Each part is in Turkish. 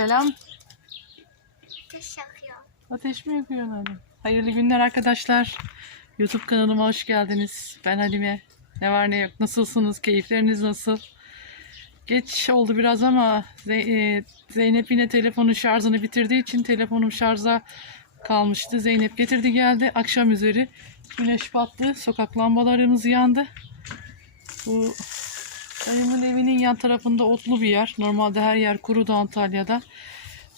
Selam. Ateş yakıyor. Ateş mi yakıyorsun hadi? Hayırlı günler arkadaşlar. YouTube kanalıma hoş geldiniz. Ben Halime. Ne var ne yok. Nasılsınız? Keyifleriniz nasıl? Geç oldu biraz ama e, Zeynep yine telefonun şarjını bitirdiği için telefonum şarja kalmıştı. Zeynep getirdi geldi. Akşam üzeri güneş battı. Sokak lambalarımız yandı. Bu dayımın evinin yan tarafında otlu bir yer. Normalde her yer kurudu Antalya'da.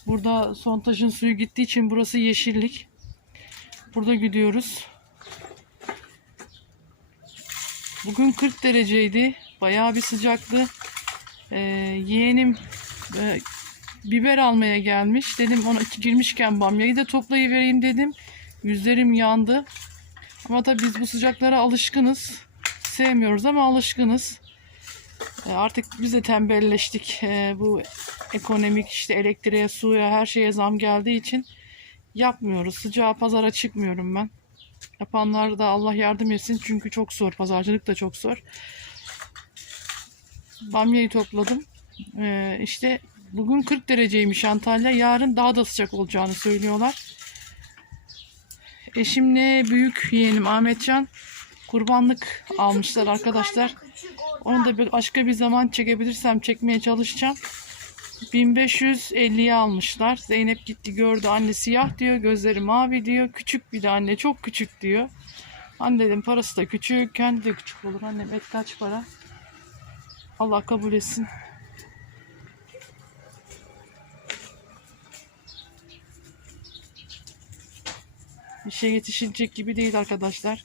Burada sontajın suyu gittiği için burası yeşillik. Burada gidiyoruz. Bugün 40 dereceydi. Bayağı bir sıcaktı. Ee, yeğenim e, biber almaya gelmiş. Dedim ona girmişken bamyayı da toplayıvereyim dedim. Yüzlerim yandı. Ama tabii biz bu sıcaklara alışkınız. Sevmiyoruz ama alışkınız. E, Artık biz de tembelleştik. E, bu ekonomik işte elektriğe, suya, her şeye zam geldiği için yapmıyoruz. Sıcağa pazara çıkmıyorum ben. Yapanlar da Allah yardım etsin çünkü çok zor. Pazarcılık da çok zor. Bamyayı topladım. E, işte bugün 40 dereceymiş Antalya. Yarın daha da sıcak olacağını söylüyorlar. Eşimle büyük yeğenim Ahmetcan kurbanlık almışlar arkadaşlar. Onu da bir başka bir zaman çekebilirsem çekmeye çalışacağım. 1550'ye almışlar. Zeynep gitti gördü anne siyah diyor. Gözleri mavi diyor. Küçük bir de anne çok küçük diyor. Anne dedim parası da küçük. Kendi de küçük olur. Annem et kaç para? Allah kabul etsin. Bir şey yetişilecek gibi değil arkadaşlar.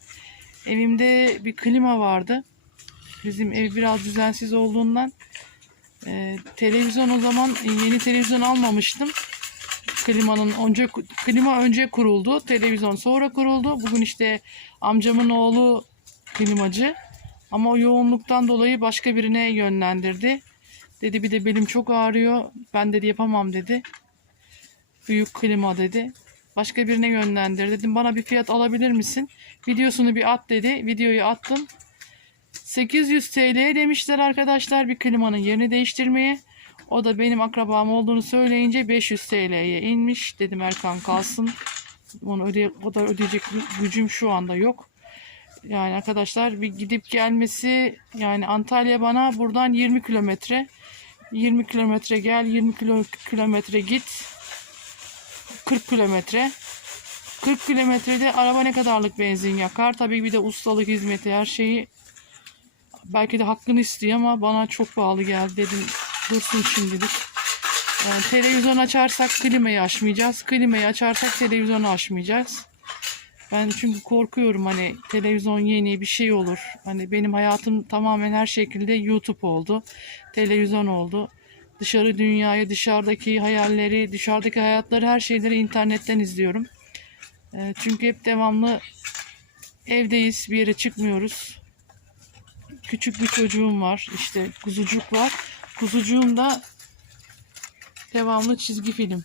Evimde bir klima vardı. Bizim ev biraz düzensiz olduğundan e, televizyon o zaman yeni televizyon almamıştım. Klimanın önce klima önce kuruldu, televizyon sonra kuruldu. Bugün işte amcamın oğlu klimacı ama o yoğunluktan dolayı başka birine yönlendirdi. Dedi bir de belim çok ağrıyor. Ben dedi yapamam dedi. Büyük klima dedi. Başka birine yönlendir dedim. Bana bir fiyat alabilir misin? Videosunu bir at dedi. Videoyu attım. 800 TL demişler arkadaşlar bir klimanın yerini değiştirmeye. O da benim akrabam olduğunu söyleyince 500 TL'ye inmiş. Dedim Erkan kalsın. Onu öde o da ödeyecek gücüm şu anda yok. Yani arkadaşlar bir gidip gelmesi yani Antalya bana buradan 20 kilometre. 20 kilometre gel 20 kilo, kilometre git. 40 kilometre. 40 kilometrede araba ne kadarlık benzin yakar? Tabii bir de ustalık hizmeti her şeyi belki de hakkını istiyor ama bana çok pahalı geldi dedim dursun şimdilik. Yani televizyon açarsak klimayı açmayacağız. Klimayı açarsak televizyonu açmayacağız. Ben çünkü korkuyorum hani televizyon yeni bir şey olur. Hani benim hayatım tamamen her şekilde YouTube oldu. Televizyon oldu. Dışarı dünyayı, dışarıdaki hayalleri, dışarıdaki hayatları her şeyleri internetten izliyorum. Ee, çünkü hep devamlı evdeyiz, bir yere çıkmıyoruz küçük bir çocuğum var. İşte kuzucuk var. Kuzucuğum da devamlı çizgi film.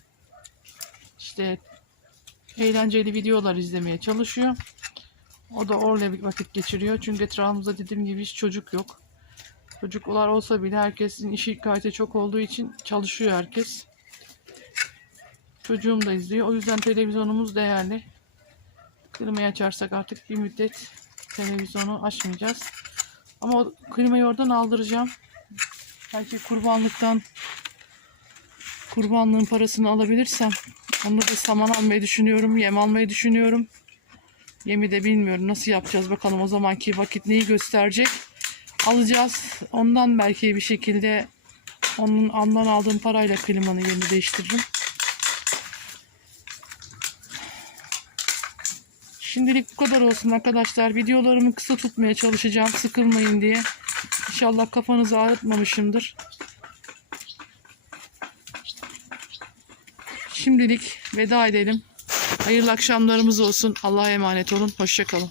İşte eğlenceli videolar izlemeye çalışıyor. O da orada bir vakit geçiriyor. Çünkü etrafımızda dediğim gibi hiç çocuk yok. Çocuklar olsa bile herkesin işi gayet çok olduğu için çalışıyor herkes. Çocuğum da izliyor. O yüzden televizyonumuz değerli. Klimayı açarsak artık bir müddet televizyonu açmayacağız. Ama o klimayı oradan aldıracağım. Belki kurbanlıktan kurbanlığın parasını alabilirsem onu da saman almayı düşünüyorum. Yem almayı düşünüyorum. Yemi de bilmiyorum. Nasıl yapacağız bakalım o zamanki vakit neyi gösterecek. Alacağız. Ondan belki bir şekilde onun ondan aldığım parayla klimanın yerini değiştiririm. Şimdilik bu kadar olsun arkadaşlar. Videolarımı kısa tutmaya çalışacağım sıkılmayın diye. İnşallah kafanızı ağrıtmamışımdır. Şimdilik veda edelim. Hayırlı akşamlarımız olsun. Allah'a emanet olun. Hoşçakalın.